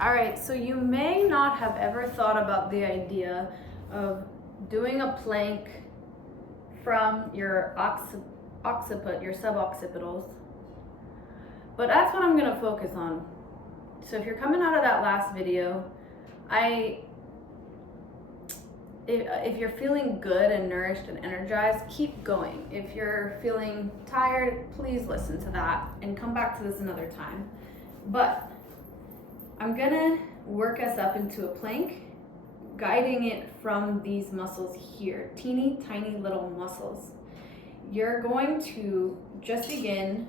All right, so you may not have ever thought about the idea of doing a plank from your occiput, your suboccipitals, but that's what I'm gonna focus on. So if you're coming out of that last video, if you're feeling good and nourished and energized, keep going. If you're feeling tired, please listen to that and come back to this another time. But I'm gonna work us up into a plank, guiding it from these muscles here, teeny tiny little muscles. You're going to just begin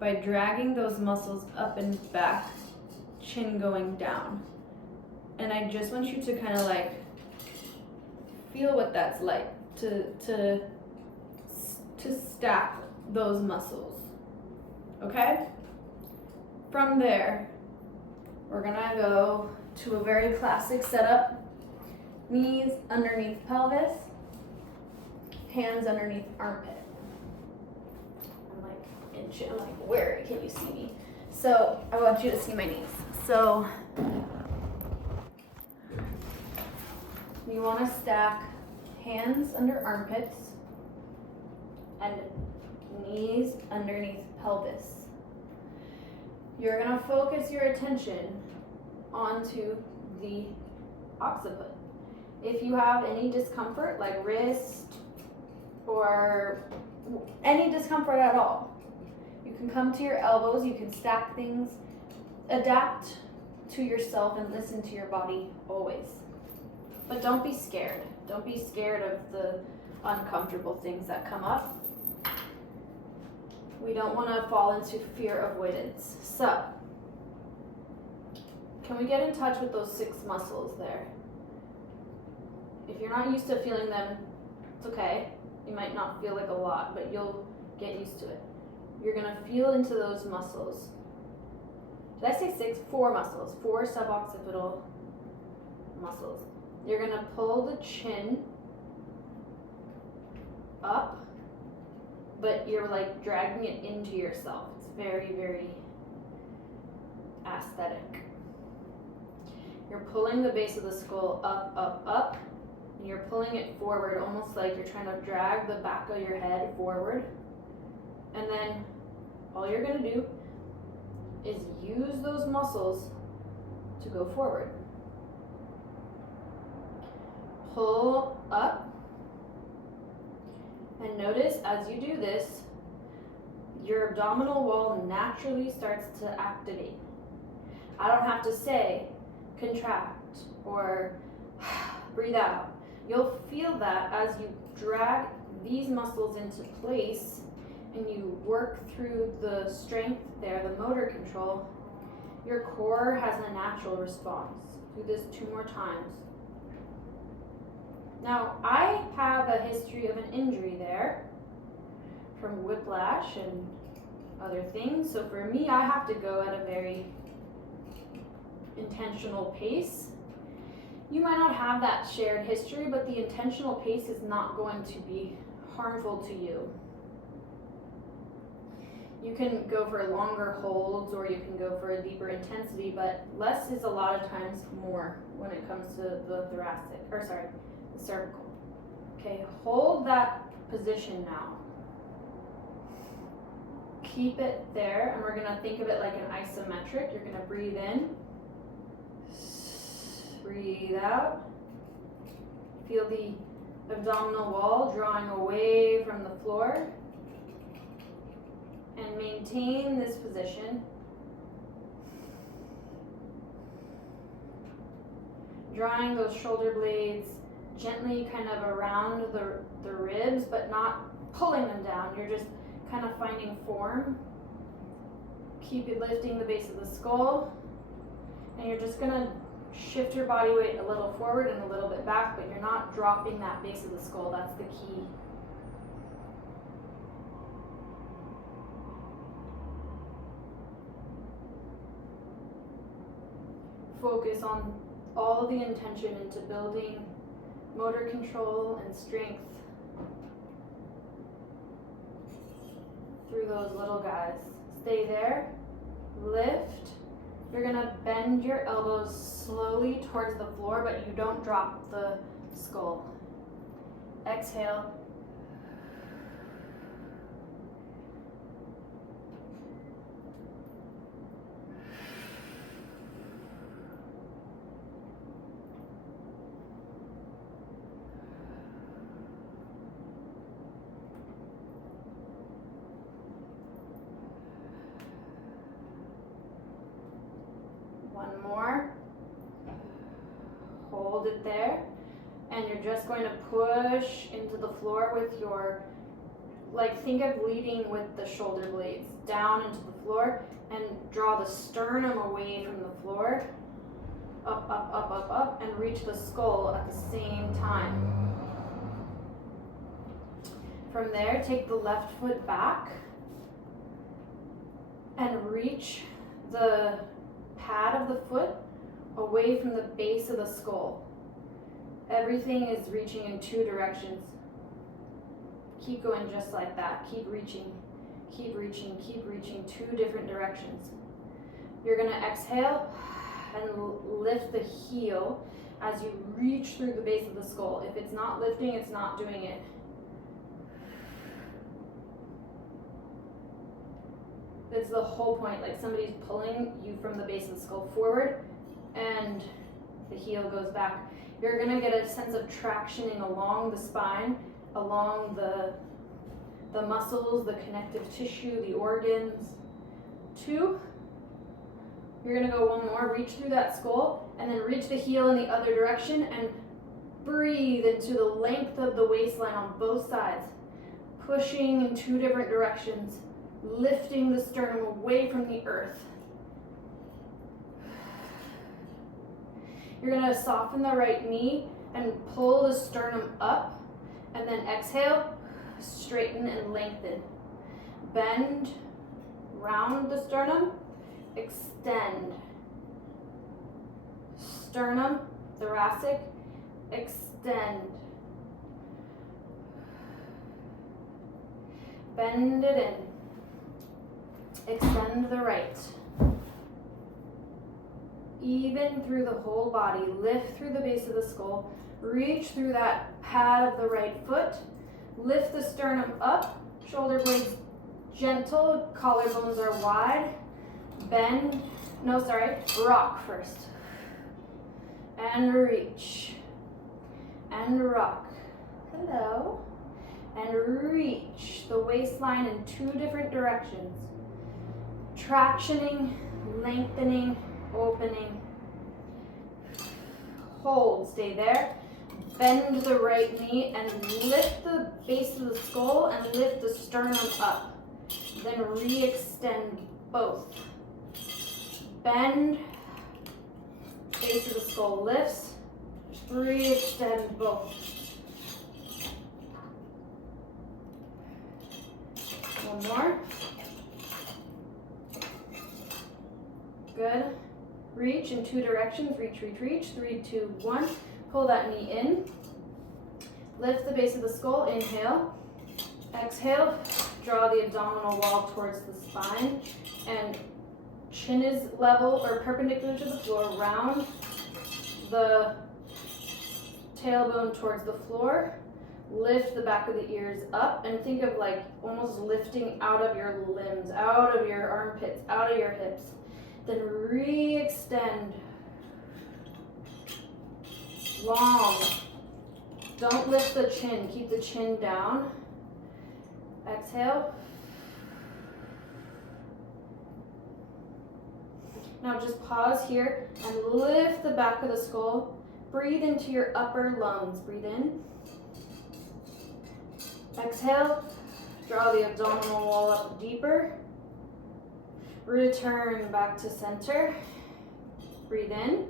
by dragging those muscles up and back, chin going down. And I just want you to kind of like feel what that's like to stack those muscles. Okay? From there, we're gonna go to a very classic setup. Knees underneath pelvis, hands underneath armpit. I'm like, where can you see me? So I want you to see my knees. So you want to stack hands under armpits and knees underneath pelvis. You're going to focus your attention onto the occiput. If you have any discomfort, like wrist or any discomfort at all, you can come to your elbows, you can stack things, adapt to yourself and listen to your body always. But don't be scared. Don't be scared of the uncomfortable things that come up. We don't want to fall into fear avoidance. So, can we get in touch with those 6 muscles there? If you're not used to feeling them, it's okay. You might not feel like a lot, but you'll get used to it. You're going to feel into those muscles. Did I say 6? 4 muscles. 4 suboccipital muscles. You're going to pull the chin up, but you're like dragging it into yourself. It's very, very aesthetic. You're pulling the base of the skull up, up, up, and you're pulling it forward, almost like you're trying to drag the back of your head forward. And then all you're going to do is use those muscles to go forward. Pull up, and notice as you do this, your abdominal wall naturally starts to activate. I don't have to say contract or breathe out. You'll feel that as you drag these muscles into place and you work through the strength there, the motor control, your core has a natural response. Do this 2 more times. Now, I have a history of an injury there from whiplash and other things. So for me, I have to go at a very intentional pace. You might not have that shared history, but the intentional pace is not going to be harmful to you. You can go for longer holds or you can go for a deeper intensity, but less is a lot of times more when it comes to the the cervical. Okay, hold that position now. Keep it there, and we're gonna think of it like an isometric. You're gonna breathe in, breathe out. Feel the abdominal wall drawing away from the floor. And maintain this position. Drawing those shoulder blades gently kind of around the ribs, but not pulling them down. You're just kind of finding form. Keep it lifting the base of the skull. And you're just gonna shift your body weight a little forward and a little bit back, but you're not dropping that base of the skull. That's the key. Focus on all the intention into building motor control and strength through those little guys. Stay there, lift, You're gonna bend your elbows slowly towards the floor, but you don't drop the skull. Exhale. One more. Hold it there. And you're just going to push into the floor with your, think of leading with the shoulder blades down into the floor and draw the sternum away from the floor. Up, up, up, up, up, and reach the skull at the same time. From there, take the left foot back and reach the pad of the foot away from the base of the skull. Everything is reaching in two directions. Keep going just like that. Keep reaching, keep reaching, keep reaching, two different directions. You're gonna exhale and lift the heel as you reach through the base of the skull. If it's not lifting, it's not doing it. It's the whole point, like somebody's pulling you from the base of the skull forward and the heel goes back. You're gonna get a sense of tractioning along the spine, along the muscles, the connective tissue, the organs. 2. You're gonna go one more, reach through that skull, and then reach the heel in the other direction and breathe into the length of the waistline on both sides, pushing in two different directions, lifting the sternum away from the earth. You're gonna soften the right knee and pull the sternum up, and then exhale, straighten and lengthen. Bend, round the sternum, extend. Sternum, thoracic, extend. Bend it in. Extend the right. Even through the whole body, lift through the base of the skull, reach through that pad of the right foot, lift the sternum up, shoulder blades gentle, collarbones are wide, rock first, and reach, and rock, hello, and reach the waistline in two different directions, tractioning, lengthening, opening, hold, stay there, bend the right knee and lift the base of the skull and lift the sternum up, then re-extend both, bend, base of the skull lifts, re-extend both. One more, good. Reach in two directions, reach, reach, reach, 3, 2, 1. Pull that knee in. Lift the base of the skull, inhale. Exhale, draw the abdominal wall towards the spine. And chin is level or perpendicular to the floor, round the tailbone towards the floor. Lift the back of the ears up and think of like almost lifting out of your limbs, out of your armpits, out of your hips. Then re-extend, long. Don't lift the chin, keep the chin down. Exhale. Now just pause here and lift the back of the skull. Breathe into your upper lungs, breathe in. Exhale, draw the abdominal wall up deeper. Return back to center. Breathe in.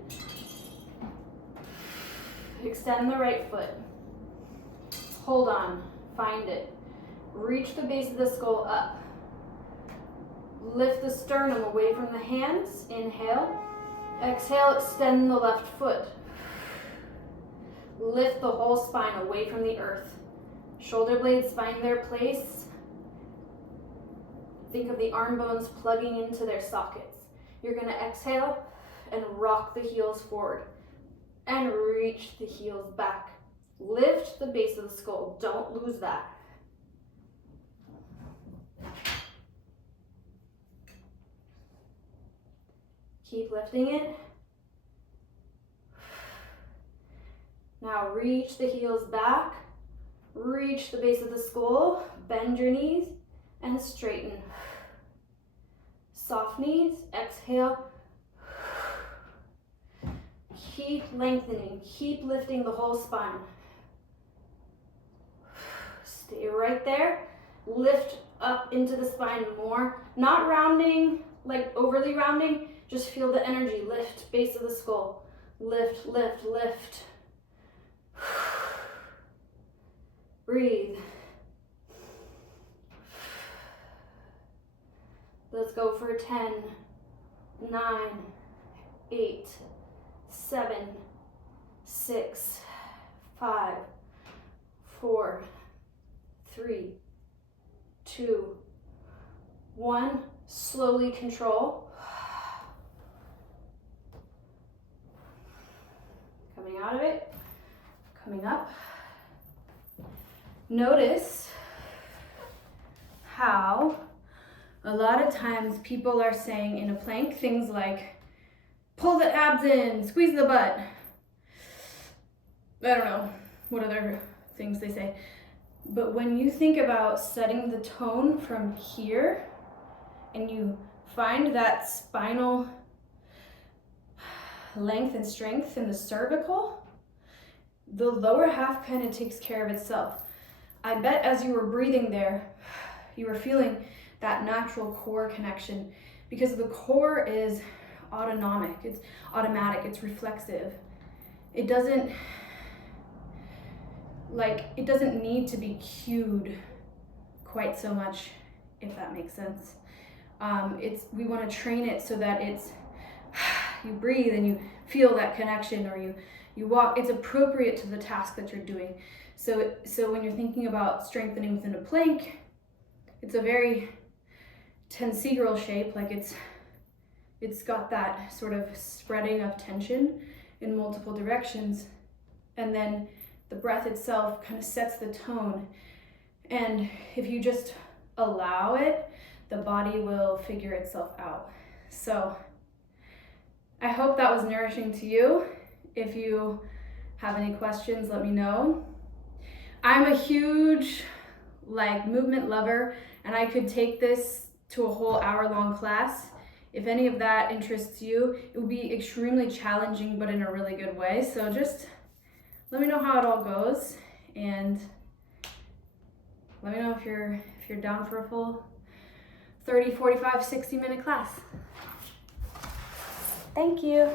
Extend the right foot. Hold on, find it. Reach the base of the skull up. Lift the sternum away from the hands. Inhale. Exhale, extend the left foot. Lift the whole spine away from the earth. Shoulder blades find their place. Think of the arm bones plugging into their sockets. You're gonna exhale and rock the heels forward and reach the heels back. Lift the base of the skull, don't lose that. Keep lifting it. Now reach the heels back, reach the base of the skull, bend your knees and straighten. Soft knees, exhale. Keep lengthening, keep lifting the whole spine. Stay right there. Lift up into the spine more. Not rounding, like overly rounding, just feel the energy. Lift, base of the skull. Lift, lift, lift. Breathe. Let's go for 10, 9, 8, 7, 6, 5, 4, 3, 2, 1. Slowly control. Coming out of it, coming up. Notice how a lot of times people are saying in a plank things like, pull the abs in, squeeze the butt. I don't know what other things they say. But when you think about setting the tone from here and you find that spinal length and strength in the cervical, the lower half kind of takes care of itself. I bet as you were breathing there, you were feeling that natural core connection, because the core is autonomic, it's automatic, it's reflexive. It doesn't need to be cued quite so much, if that makes sense. We want to train it so that it's you breathe and you feel that connection, or you walk. It's appropriate to the task that you're doing. So when you're thinking about strengthening within a plank, it's a very tensegrel shape, like it's got that sort of spreading of tension in multiple directions, and then the breath itself kind of sets the tone. And if you just allow it, the body will figure itself out. So I hope that was nourishing to you. If you have any questions, let me know. I'm a huge movement lover, and I could take this to a whole hour-long class. If any of that interests you, it will be extremely challenging, but in a really good way. So just let me know how it all goes, and let me know if you're down for a full 30, 45, 60-minute class. Thank you.